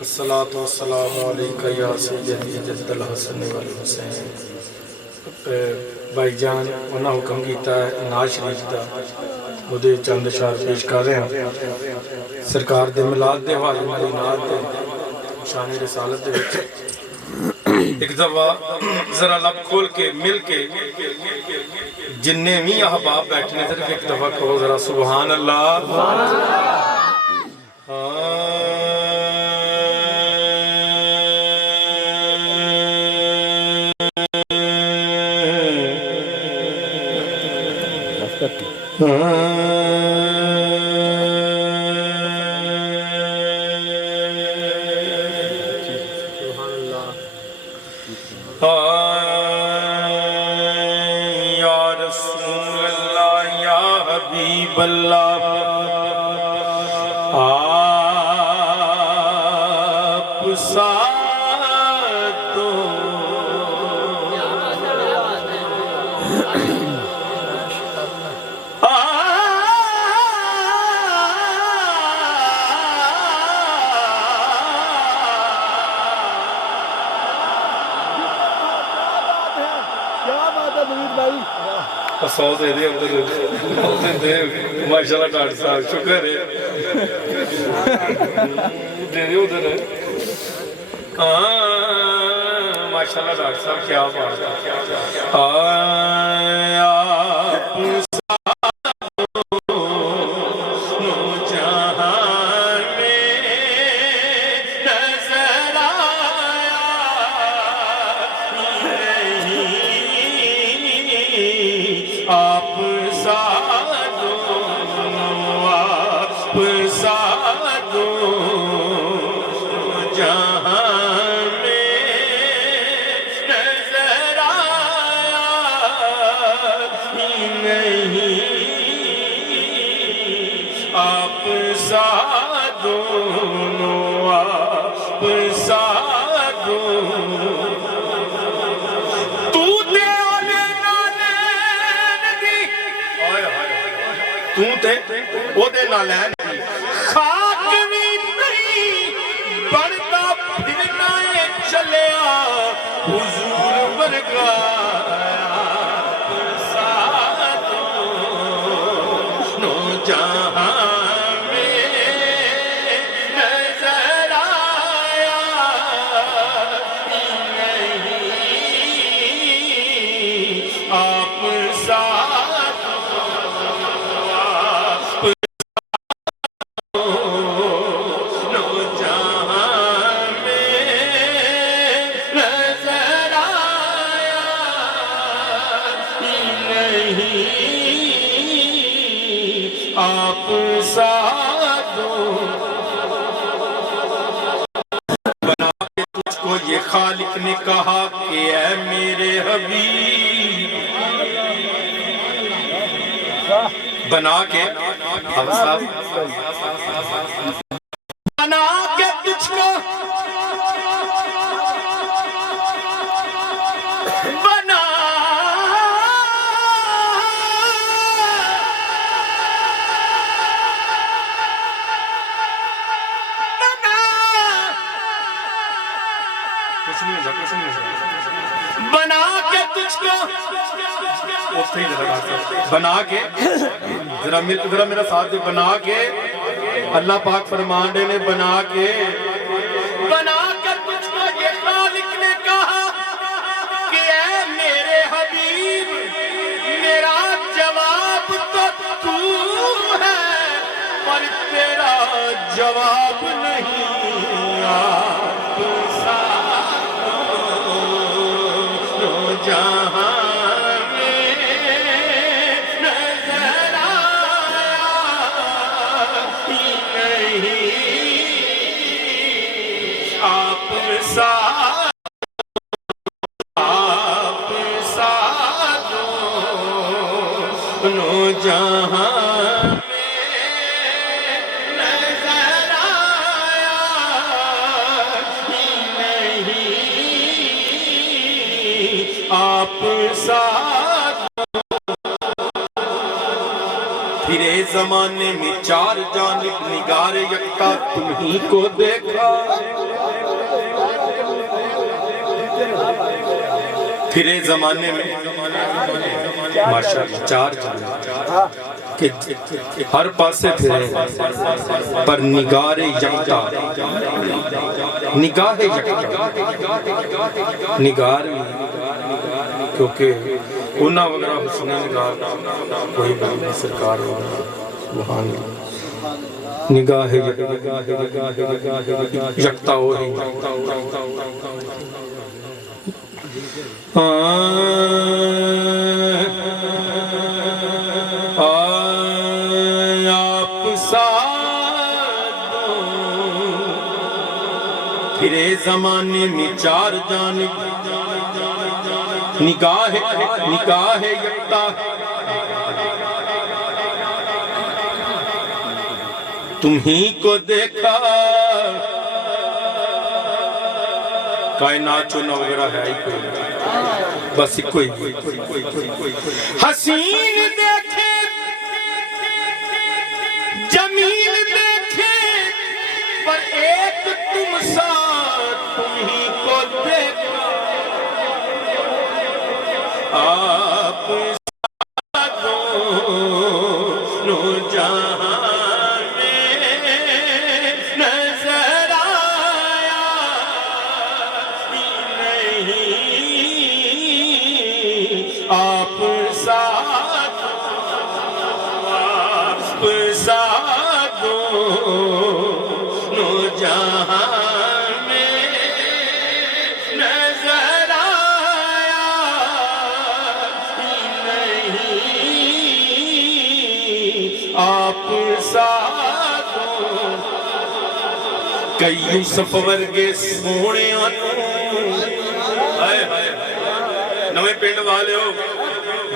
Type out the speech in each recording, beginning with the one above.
الصلاۃ والسلام علیکہ یا سیدی جد الحسن والحسین۔ بھائی جان انہاں حکم کیتا ہے نعت شریف دا، وہ چند اشعار پیش کر رہے ہیں سرکار دے میلاد دے حوالے نال نعت دے شان رسالت دے وچ۔ ایک دفعہ ذرا لب کھول کے مل کے جننے بھی احباب بیٹھنے صرف ایک دفعہ کہو ذرا سبحان اللہ۔ یا رسول اللہ یا حبیب اللہ آپ ساتھ دو، سو دے دے ماشاءاللہ ڈاکٹر صاحب شکر ہے دے دے ادھر ماشاءاللہ ڈاکٹر صاحب کیا بات آپ ساتھ دو جہاں میں نظر آیا ہی نہیں، آپ ساتھ دو، آپ ساتھ دو۔ وہ دے نالین دی خاک بھی نہیں بڑھتا پھرنا چلیا حضور ورگا ساتھ دو جہاں میں نظر آیا نہیں، آپ ساتھ آپ ساتھ دو، بنا کے تجھ کو یہ خالق نے کہا کہ اے میرے حبیب، بنا کے بنا کے تجھ کو بنا کے تجھ کو بنا کے ذرا میرا ساتھ دے، بنا کے اللہ پاک فرمان دے نے بنا کے تجھ کو یہ خالق نے کہا کہ اے میرے حبیب، میرا جواب تو ہے پر تیرا جواب نہیں، آپ ساتھ دو جہاں میں نظر آیا ہی نہیں، آپ ساتھ دو جہاں آپ ساتھ پھرے زمانے میں چار جانب نگار یکتا تمہیں کو دیکھا، پھرے زمانے میں ماشاءاللہ 4 جانے کہ ہر پاسے پھرے پر نگار یکتا نگاہ یکتا نگار کیونکہ انہاں وغیرہ حسن نگار کوئی بھی سرکار وہاں نگاہ یکتا ہو رہی آپ ساتھ پھرے زمانے میں 4 جانب نگاہ یکتا تمہیں کو دیکھا کائنات چونا وغیرہ ہے ہی کوئی بس کوئی حسین دیکھے جمیل دیکھے پر ایک تم ساتھ تمہیں کو دیکھا آپ دونوں جہاں میں نظر آیا نہیں آپ ساتھ دونوں جہاں میں نظر آیا نہیں آپ ساتھ کئی یوسف ورگے سونے نوے پنڈ والے ہو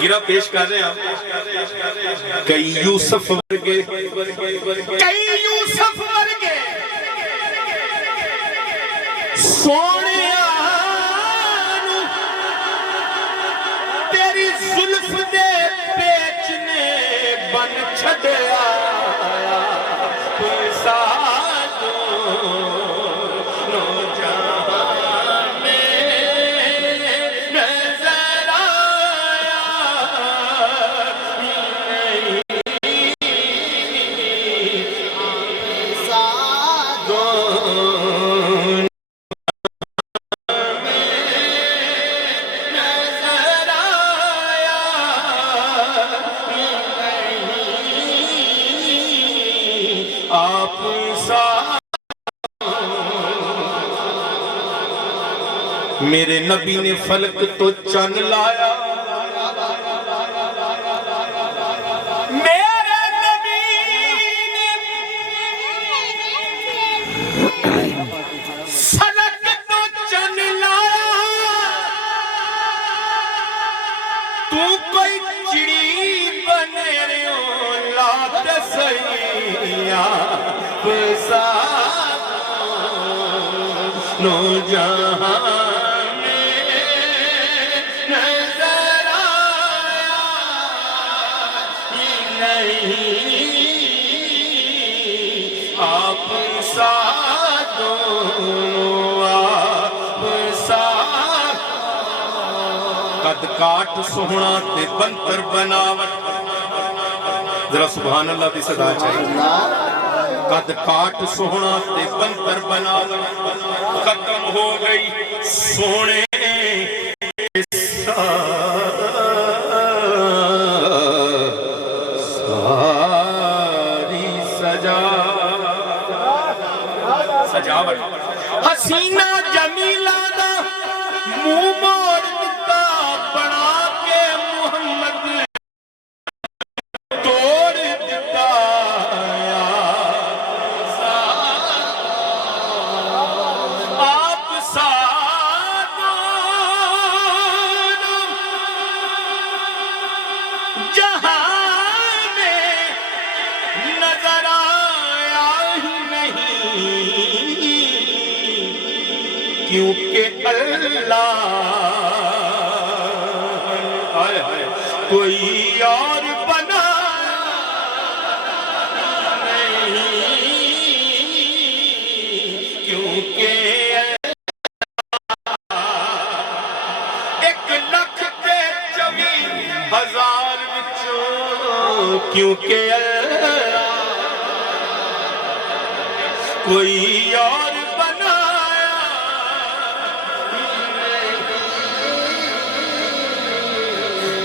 گرا پیش کر رہے ہیں کئی یوسف ورگے سونے تیری زلف دے پیچنے بن چھڑیا آپ میرے نبی نے فلک تو چن لایا میرے نبی نے فلک تو چن لایا تو کوئی چڑی بنے رہو لات سیا نو جہاں آپ ساتھ قد کاٹ سوہنا تے بنتر بناوٹ ذرا سبحان اللہ دی صدا چاہیے قد کاٹ سوہنا تے بنتر بناوٹ ختم ہو گئی سونے حسینہ جمیلہ دا منہ موڑ دیتا بنا کے محمد توڑ دیتا آپ ساتھ جہاں میں نظر آیا ہی نہیں کیونکہ اللہ کوئی اور بنا نہیں کیونکہ کیونکہ اللہ کوئی اور بنایا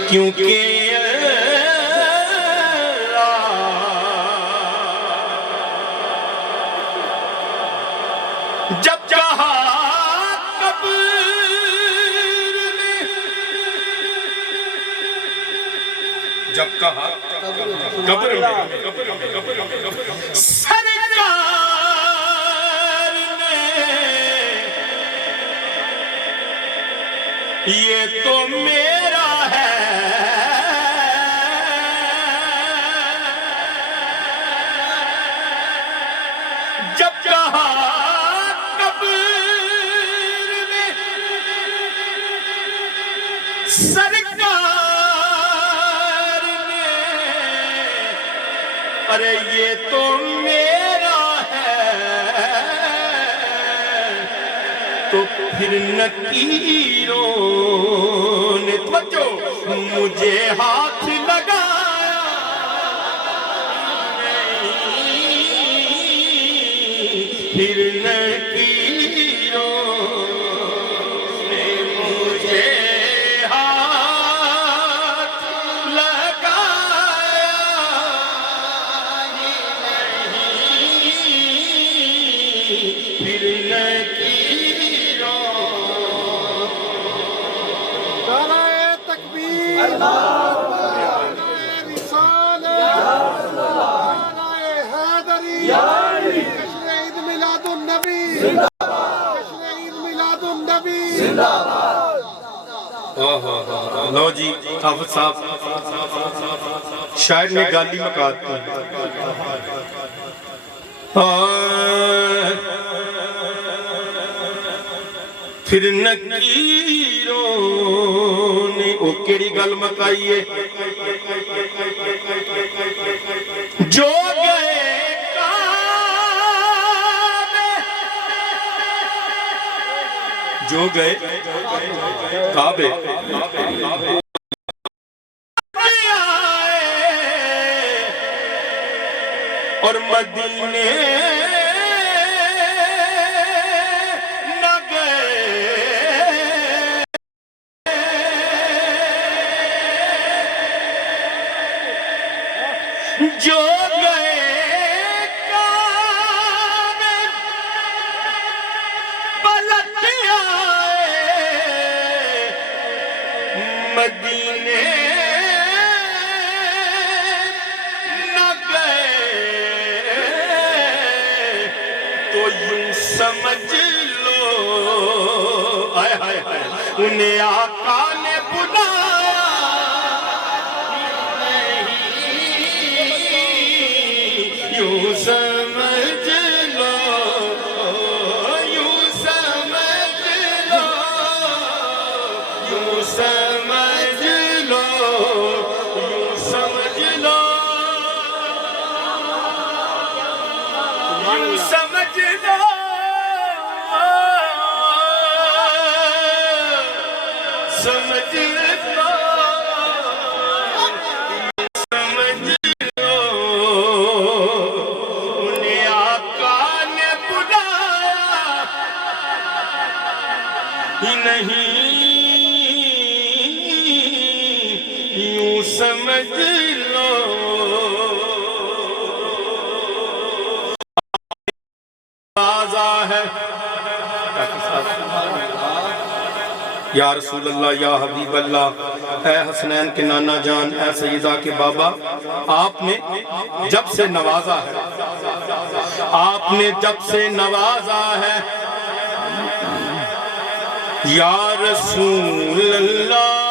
کیونکہ جب کہا قبر میں سرکار نے یہ تو میرا ہے جب کہا سرکار نے ارے یہ تو میرا ہے تو پھر نکیروں نے توجہ مجھے ہاتھ لگایا پھر نکیروں نے مجھے لو جی حافظ صاحب شاعر نے گالی مکات کی پھر نکیروں نے او کیڑی گل مکائی ہے جو گئے جو گئے کعبے اور مدینے نہ گئے جو گئے مدینے نہ گئے تو یوں سمجھ لو آئے آئے آئے انہیں آقا نے بلایا یوں سمجھ لو یوں سمجھ لو یوں سمجھ لو یوں سمجھ لو یوں سمجھ لو سمجھ لو سمجھ لو انہیں آقا نے بلایا ہی نہیں یوں سمجھ لو آزا ہے یا رسول اللہ یا حبیب اللہ اے حسنین کے نانا جان اے سیدہ کے بابا آپ نے جب سے نوازا ہے آپ نے جب سے نوازا ہے یا رسول اللہ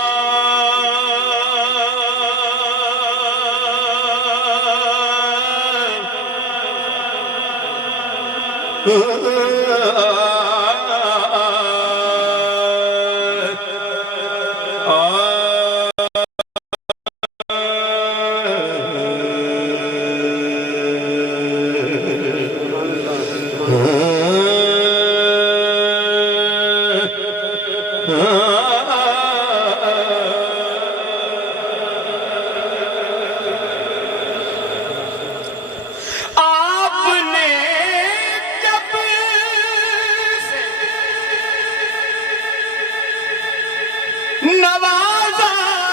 نوازا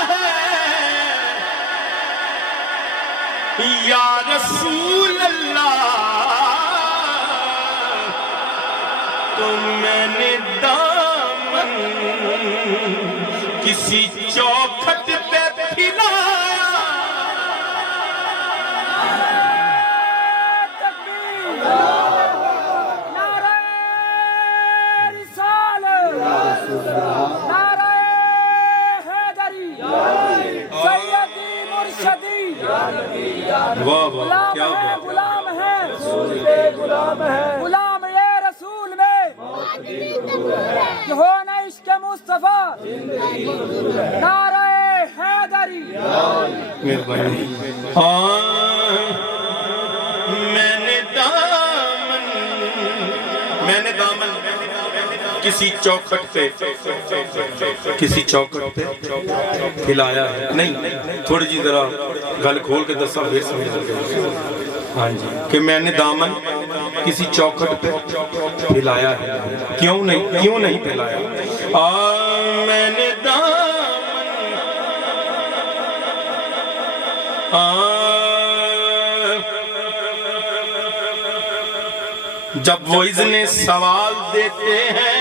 ہے یا رسول اللہ تو میں نے دامن کسی چوکھٹ پہ پھیلایا غلام ہے رسول میں غلام یہ رسول میں کہ ہونا عشق مصطفیٰ نعرہ حیدری میں نے دامن کسی چوکھٹ پہ پھیلایا ہے نہیں تھوڑی جی ذرا گل کھول کے دسا پھر سمجھ لگے ہاں جی کہ میں نے دامن کسی چوکھٹ پہ پھیلایا ہے کیوں نہیں پھیلایا میں نے جب وہ اذن سوال دیتے ہیں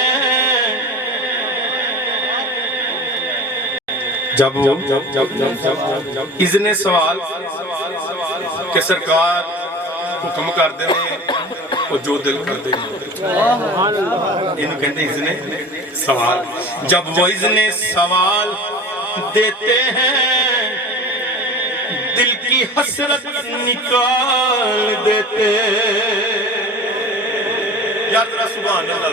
جب اذن سوال کہ سرکار حکم کر دے وہ جو دل کر دے انہوں کہتے اذن سوال جب وہ اذن سوال دیتے ہیں دل کی حسرت نکال دیتے یا ذرا سبحان اللہ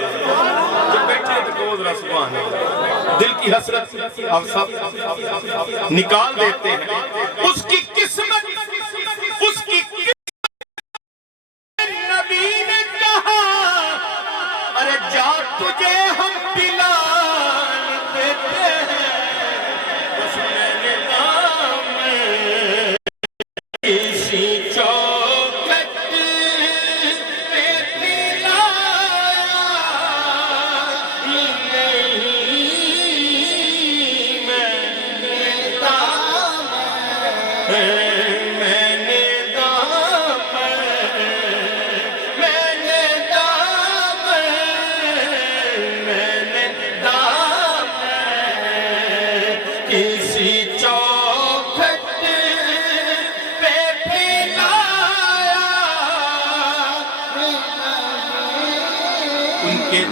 جب بیٹھے تو کہو ذرا سبحان اللہ دل کی حسرت اب سب نکال دیتے ہیں اس کی قسمت نبی نے کہا ارے جا تجھے ہم پلا دیتے ہیں بس میں نے دامن کسی چوکھٹ پہ پھیلایا نہیں میں نے دامن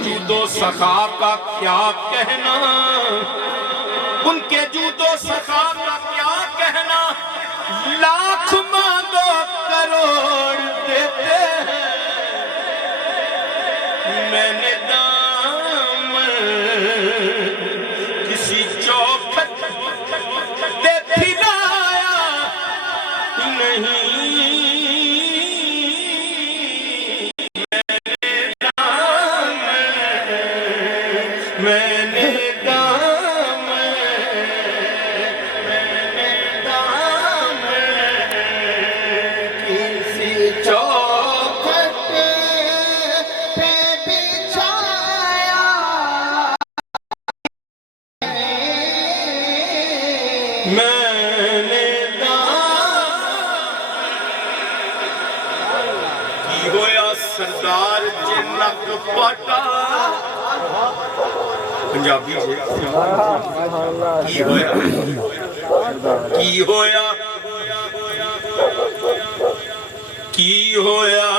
جود و سخا کا کیا کہنا ان کے جود و سخا کا کیا کہنا لاکھ مانگو کروڑ دیتے ہیں میں نے دامن کسی چوکھٹ پہ پھیلایا نہیں سردار جنک پاٹا پنجابی سے کی ہویا کی ہویا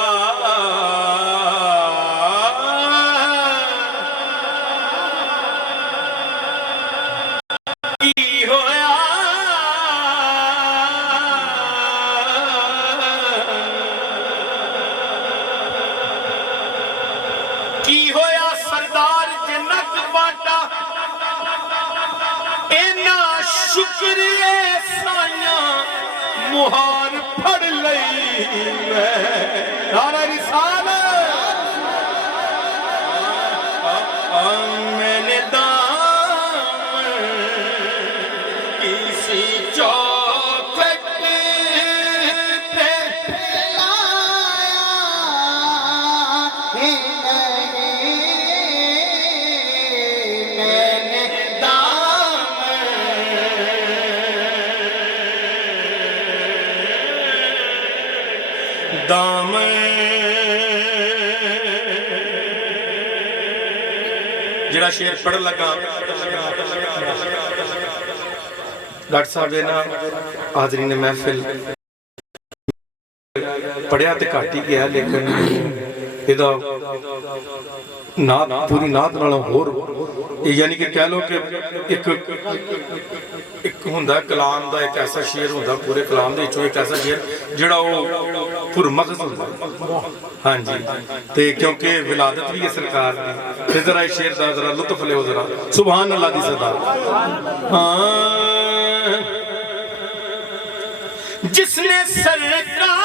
سردار جنک باٹا اینا شکریہ سائیاں مہار پھڑ لئی میں نعرہ رسالت میں نے دامن کسی چوکھٹ پہ پھیلایا دامن جڑا شیر پڑھ لگا ڈاکٹر صاحب نے نا حاضرین محفل پڑھیا تے گھٹ ہی گیا لیکن ਇਹਦਾ ਨਾਤ ਪੂਰੀ ਨਾਤ ਨਾਲੋਂ ਹੋਰ ਯਾਨੀ ਕਿ ਕਹਿ ਲਓ ਕਿ ਇੱਕ ਹੁੰਦਾ ਕਲਾਮ ਦਾ ਇੱਕ ਐਸਾ ਸ਼ੇਰ ਹੁੰਦਾ ਪੂਰੇ ਕਲਾਮ ਦੇ ਵਿੱਚੋਂ ਇੱਕ ਐਸਾ ਸ਼ੇਰ ਜਿਹੜਾ ਉਹ ਪੁਰਮਗਜ਼ ਹੁੰਦਾ ਹਾਂਜੀ ਤੇ ਕਿਉਂਕਿ ਵਿਲਾਦਤ ਵੀ ਹੈ ਸਰਕਾਰ ਦੀ ਤੇ ਜ਼ਰਾ ਇਸ ਸ਼ੇਰ ਦਾ ਜ਼ਰਾ ਲੁਤਫ ਲਿਓ ਜ਼ਰਾ ਸੁਭਾਨ ਅੱਲਾਹ ਦੀ ਸਦਾ ਹਾਂ ਜਿਸਨੇ ਸਰਕਾਰ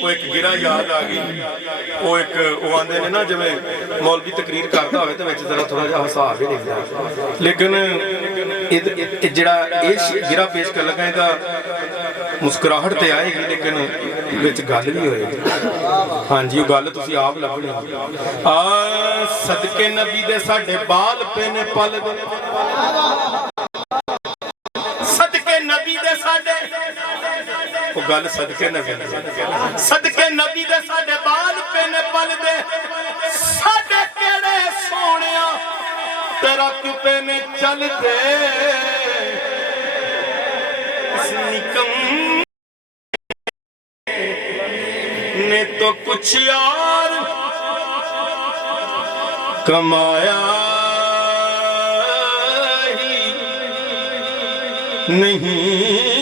وہ ایک گرہ یاد آ گئی وہ ایک وہ آندے نے نا جویں مولوی تقریر کرتا ہوئے تو وچ ذرا تھوڑا جہا ہسا بھی نہیں جائے لیکن جڑا یہ گرہ پیش کر لگا ہے مسکراہٹ تے آئے گی لیکن وچ گل بھی ہوئے گی ہاں جی وہ گل تسی آپ لبنی صدقے نبی دے ساڈے بال پے نے پل دے صدقے نبی دے ساڈے وہ گل صدقے نبی دے ساڈے بال پے نے پل دے ساڈے کیڑے سونیا تیرا کیوں پے نے چل دے اس نکم نے تو کچھ اور کمایا ہی نہیں